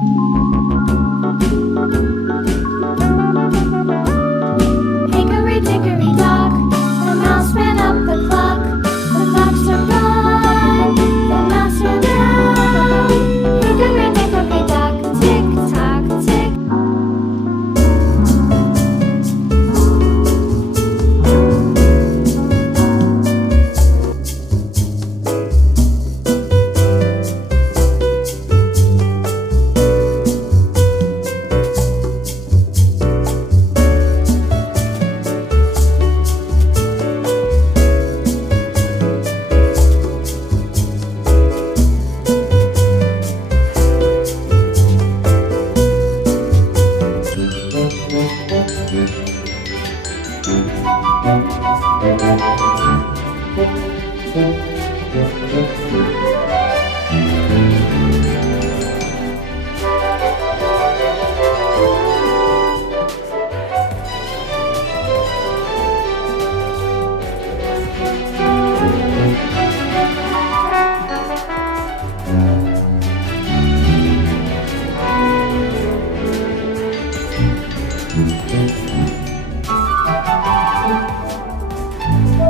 Hickory dickory dock, the mouse ran up the clock. The clock struck one, the mouse ran down. Hickory dickory dock, tick tock, tick.